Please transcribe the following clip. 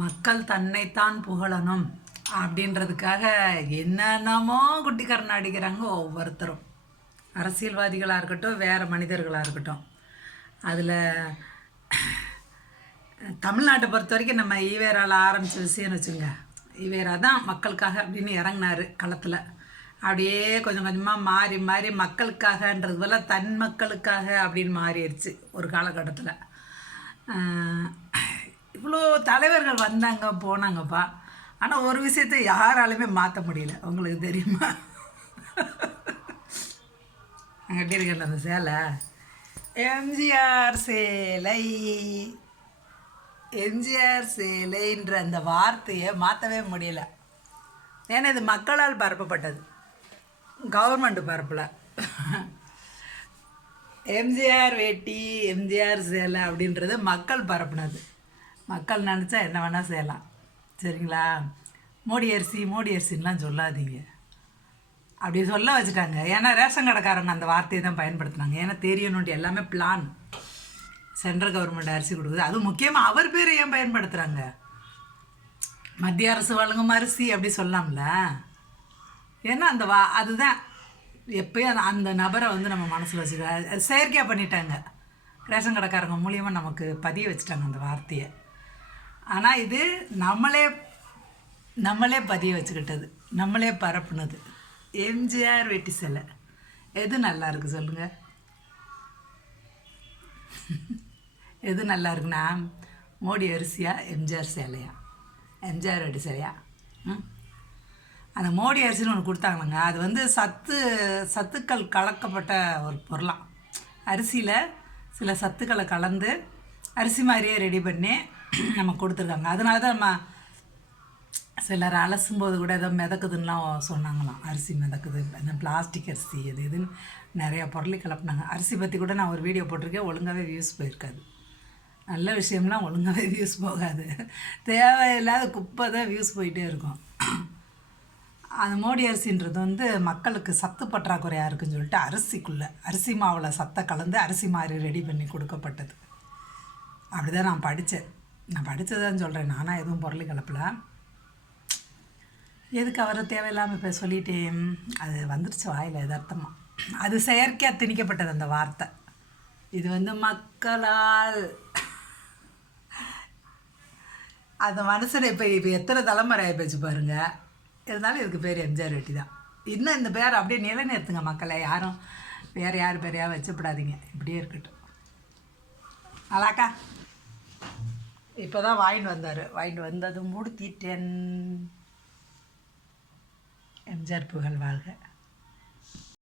மக்கள் தன்னைத்தான் புகழணும் அப்படின்றதுக்காக என்னென்னமோ குட்டிக்காரன் அடிக்கிறாங்க ஒவ்வொருத்தரும். அரசியல்வாதிகளாக இருக்கட்டும் வேறு மனிதர்களாக இருக்கட்டும். அதில் தமிழ்நாட்டை பொறுத்த வரைக்கும் நம்ம ஈவேரால் ஆரம்பித்த விஷயம்னு வச்சுங்க ஈவேரா தான் மக்களுக்காக அப்படின்னு இறங்கினார் களத்தில். அப்படியே கொஞ்சம் கொஞ்சமாக மாறி மாறி மக்களுக்காகன்றது போல் தன் மக்களுக்காக அப்படின்னு மாறிடுச்சு ஒரு காலகட்டத்தில். இவ்வளோ தலைவர்கள் வந்தாங்க போனாங்கப்பா. ஆனால் ஒரு விஷயத்தை யாராலுமே மாற்ற முடியல. உங்களுக்கு தெரியுமா? அங்கே கட்டியிருக்கேன் அந்த சேலை? எம்ஜிஆர் சேலை. எம்ஜிஆர் சேலைன்ற அந்த வார்த்தையை மாற்றவே முடியல. ஏன்னா இது மக்களால் பரப்பப்பட்டது. கவர்மெண்ட் பரப்பல. எம்ஜிஆர் வேட்டி எம்ஜிஆர் சேலை அப்படின்றது மக்கள் பரப்புனது. மக்கள் நினச்சா என்ன வேணால் செய்யலாம். சரிங்களா? மோடி அரிசி மோடி அரிசின்லாம் சொல்லாதீங்க. அப்படி சொல்ல வச்சுட்டாங்க. ஏன்னா ரேஷன் கடைக்காரங்க அந்த வார்த்தையை தான் பயன்படுத்துனாங்க. ஏன்னா தெரியணுன்ட்டு எல்லாமே பிளான் சென்ட்ரல் கவர்மெண்ட் அரிசி கொடுக்குது. அதுவும் முக்கியமாக அவர் பேரை ஏன் பயன்படுத்துகிறாங்க மத்திய அரசு வழங்கும் அரிசி அப்படி சொல்லலாம்ல ஏன்னா அந்த வா அதுதான் எப்பயும் அந்த- அந்த நபரை வந்து நம்ம மனசில் வச்சுக்க செயற்கையாக பண்ணிட்டாங்க. ரேஷன் கடைக்காரங்க மூலியமாக நமக்கு பதிய வச்சுட்டாங்க அந்த வார்த்தையை. ஆனால் இது நம்மளே நம்மளே பதிய வச்சுக்கிட்டது. நம்மளே பரப்புனது. எம்ஜிஆர் வெட்டி சிலை. எது நல்லா இருக்கு சொல்லுங்கள் எது நல்லா இருக்குன்னா மோடி அரிசியா எம்ஜிஆர் சேலையா? எம்ஜிஆர் வெட்டி சேலையா? ம்? அந்த மோடி அரிசின்னு ஒன்று கொடுத்தாங்களாங்க. அது வந்து சத்து சத்துக்கள் கலக்கப்பட்ட ஒரு பொருளாம். அரிசியில் சில சத்துக்களை கலந்து அரிசி மாதிரியே ரெடி பண்ணி நம்ம கொடுத்துருக்காங்க. அதனால தான் நம்ம சிலர் அலசும்போது கூட ஏதோ மிதக்குதுன்னெலாம் சொன்னாங்களாம். அரிசி மிதக்குது இந்த பிளாஸ்டிக் அரிசி அது இதுன்னு நிறையா பொருளை கலப்புனாங்க. அரிசி பற்றி கூட நான் ஒரு வீடியோ போட்டிருக்கேன். ஒழுங்காகவே வியூஸ் போயிருக்காது. நல்ல விஷயம்லாம் ஒழுங்காகவே வியூஸ் போகாது. தேவையில்லாத குப்பை தான் வியூஸ் போயிட்டே இருக்கும். அந்த மோடி அரிசின்றது வந்து மக்களுக்கு சத்து பற்றாக்குறையாக இருக்குன்னு சொல்லிட்டு அரிசிக்குள்ளே அரிசி மாவில் சத்தை கலந்து அரிசி மாதிரி ரெடி பண்ணி கொடுக்கப்பட்டது. அப்படி தான் நான் படித்தேன் நான் படித்ததான் சொல்கிறேன் நானாக எதுவும் பொருள் கலப்பல. எதுக்கு அவரை தேவையில்லாமல் இப்போ சொல்லிட்டேன்? அது வந்துருச்சு வாயில் எதார்த்தமாக அது செயற்கையாக திணிக்கப்பட்டது அந்த வார்த்தை. இது வந்து மக்களால் அந்த மனுஷனை இப்போ இப்போ எத்தனை தலைமுறை ஆகிப்போச்சு பாருங்கள் இருந்தாலும் இதுக்கு பேர் எம்ஜிஆர் ரெட்டி தான். இன்னும் இந்த பேர் அப்படியே நிலைநிறுத்துங்க மக்களை. யாரும் வேறு யார் பேரையாக வச்சப்படாதீங்க. இப்படியே இருக்கட்டும். நல்லாக்கா இப்போ தான் வாங்கிட்டு வந்தார். வாங்கிட்டு வந்தது முடித்திட்டேன். எம்ஜிஆர் புகழ் வாழ்க.